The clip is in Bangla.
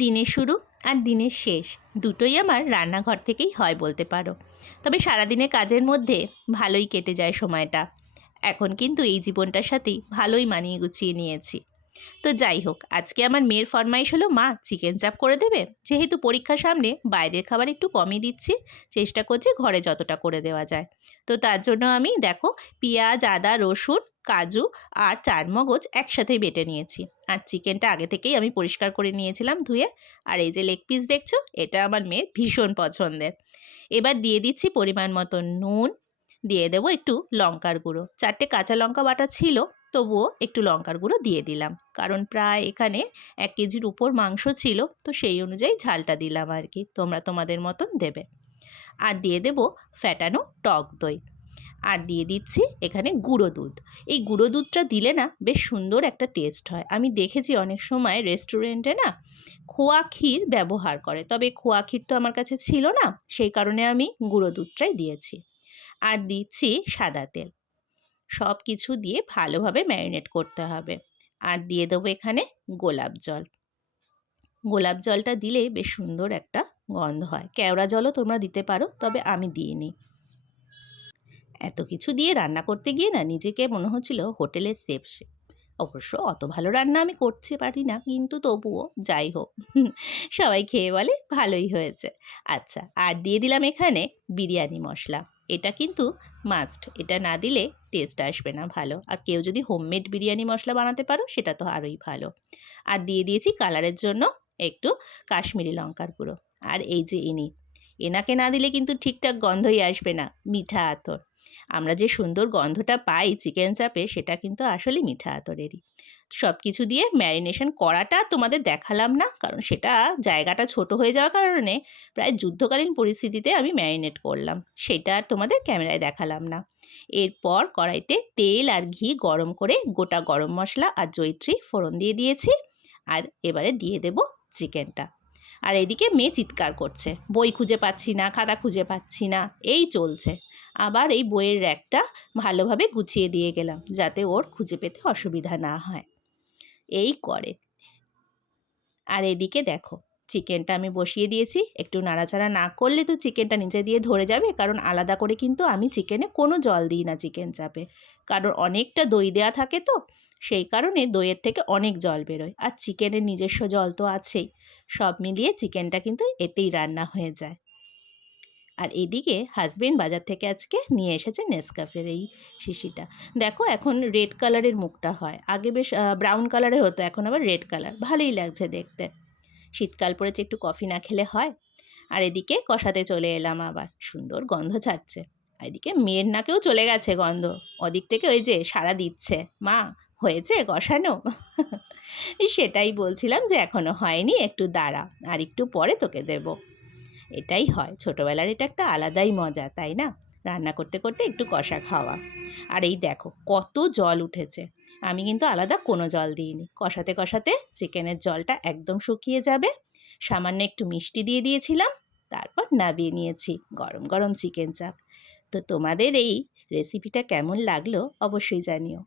দিনের শুরু আর দিনের শেষ দুটোই আমার রান্নাঘর থেকেই হয় বলতে পারো। তবে সারাদিনের কাজের মধ্যে ভালোই কেটে যায় সময়টা। এখন কিন্তু এই জীবনটার সাথেই ভালোই মানিয়ে গুছিয়ে নিয়েছি। তো যাই হোক, আজকে আমার মেয়ের ফরমাইশ হলো মা চিকেন চাপ করে দেবে। যেহেতু পরীক্ষার সামনে বাইরের খাবার একটু কমই দিচ্ছি, চেষ্টা করছি ঘরে যতটা করে দেওয়া যায়। তো তার জন্য আমি দেখো পেঁয়াজ, আদা, রসুন, কাজু আর চারমগজ একসাথেই বেটে নিয়েছি। আর চিকেনটা আগে থেকেই আমি পরিষ্কার করে নিয়েছিলাম ধুয়ে। আর এই যে লেগ পিস দেখছো, এটা আমার মেয়ের ভীষণ পছন্দের। এবার দিয়ে দিচ্ছি পরিমাণ মতো নুন, দিয়ে দেবো একটু লঙ্কার গুঁড়ো। 4টে কাঁচা লঙ্কা বাটা ছিল, তবুও একটু লঙ্কার গুঁড়ো দিয়ে দিলাম, কারণ প্রায় এখানে 1 কেজির উপর মাংস ছিল, তো সেই অনুযায়ী ঝালটা দিলাম আর কি। তোমরা তোমাদের মতন দেবে। আর দিয়ে দেবো ফ্যাটানো টক দই। আর দিয়ে দিচ্ছি এখানে গুঁড়ো দুধ। এই গুঁড়ো দুধটা দিলে না বেশ সুন্দর একটা টেস্ট হয়। আমি দেখেছি অনেক সময় রেস্টুরেন্টে না খোয়া ক্ষীর ব্যবহার করে, তবে খোয়া ক্ষীর তো আমার কাছে ছিল না, সেই কারণে আমি গুঁড়ো দুধটাই দিয়েছি। আর দিচ্ছি সাদা তেল। সব কিছু দিয়ে ভালোভাবে ম্যারিনেট করতে হবে। আর দিয়ে দেবো এখানে গোলাপ জল। গোলাপ জলটা দিলে বেশ সুন্দর একটা গন্ধ হয়। কেওড়া জলও তোমরা দিতে পারো, তবে আমি দিইনি। এত কিছু দিয়ে রান্না করতে গিয়ে না নিজেকে মনে হচ্ছিল হোটেলের শেফ। অবশ্য অত ভালো রান্না আমি করতে পারি না, কিন্তু তবুও যাই হোক, সবাই খেয়ে বলে ভালোই হয়েছে। আচ্ছা, আর দিয়ে দিলাম এখানে বিরিয়ানি মশলা। এটা কিন্তু মাস্ট, এটা না দিলে টেস্ট আসবে না ভালো। আর কেউ যদি হোমমেড বিরিয়ানি মশলা বানাতে পারো সেটা তো আরোই ভালো। আর দিয়ে দিয়েছি কালারের জন্য একটু কাশ্মীরি লঙ্কার গুঁড়ো। আর এই যে এনাকে না দিলে কিন্তু ঠিকঠাক গন্ধই আসবে না, মিঠা আতর। আমরা যে সুন্দর গন্ধটা পাই চিকেন চাপে, সেটা কিন্তু আসলে মিঠা আতরেরই। সব কিছু দিয়ে ম্যারিনেশন করাটা তোমাদের দেখালাম না, কারণ সেটা জায়গাটা ছোট হয়ে যাওয়ার কারণে প্রায় যুদ্ধকালীন পরিস্থিতিতে আমি ম্যারিনেট করলাম, সেটা আর তোমাদের ক্যামেরায় দেখালাম না। এরপর কড়াইতে তেল আর ঘি গরম করে গোটা গরম মশলা আর জয়িত্রী ফোড়ন দিয়ে দিয়েছি। আর এবারে দিয়ে দেব চিকেনটা। আর এদিকে মেয়ে চিৎকার করছে, বই খুঁজে পাচ্ছি না, খাতা খুঁজে পাচ্ছি না, এই চলছে। আবার এই বইয়ের র্যাকটা ভালোভাবে গুছিয়ে দিয়ে গেলাম, যাতে ওর খুঁজে পেতে অসুবিধা না হয়। এই করে। আর এদিকে দেখো চিকেনটা আমি বসিয়ে দিয়েছি। একটু নাড়াচাড়া না করলে তো চিকেনটা নিচে দিয়ে ধরে যাবে, কারণ আলাদা করে কিন্তু আমি চিকেনে কোনো জল দিই না চিকেন চাপে, কারণ অনেকটা দই দেওয়া থাকে তো, সেই কারণে দইয়ের থেকে অনেক জল বেরোয়। আর চিকেনের নিজস্ব জল তো আছেই। সব মিলিয়ে চিকেনটা কিন্তু এতেই রান্না হয়ে যায়। আর এদিকে হাজবেন্ড বাজার থেকে আজকে নিয়ে এসেছে নেসকাফের এই শিশিটা। দেখো এখন রেড কালারের মুখটা হয়, আগে বেশ ব্রাউন কালারের হতো, এখন আবার রেড কালার, ভালোই লাগছে দেখতে। শীতকাল পড়েছে, একটু কফি না খেলে হয়। আর এদিকে কষাতে চলে এলাম, আবার সুন্দর গন্ধ ছাড়ছে। আর এদিকে মেয়ের নাকেও চলে গেছে গন্ধ, ওদিক থেকে ওই যে সাড়া দিচ্ছে, মা হয়েছে কষানো। সেটাই বলছিলাম যে এখনো হয়নি, একটু দাঁড়া, আর একটু পরে তোকে দেবো। এটাই হয়, ছোটোবেলার এটা একটা আলাদাই মজা, তাই না? রান্না করতে করতে একটু কষা খাওয়া। আর এই দেখো কত জল উঠেছে। আমি কিন্তু আলাদা কোনো জল দিইনি, কষাতে কষাতে চিকেনের জলটা একদম শুকিয়ে যাবে। সামান্য একটু মিষ্টি দিয়ে দিয়েছিলাম, তারপর নামিয়ে নিয়েছি গরম গরম চিকেন চাপ। তো তোমাদের এই রেসিপিটা কেমন লাগলো অবশ্যই জানিও।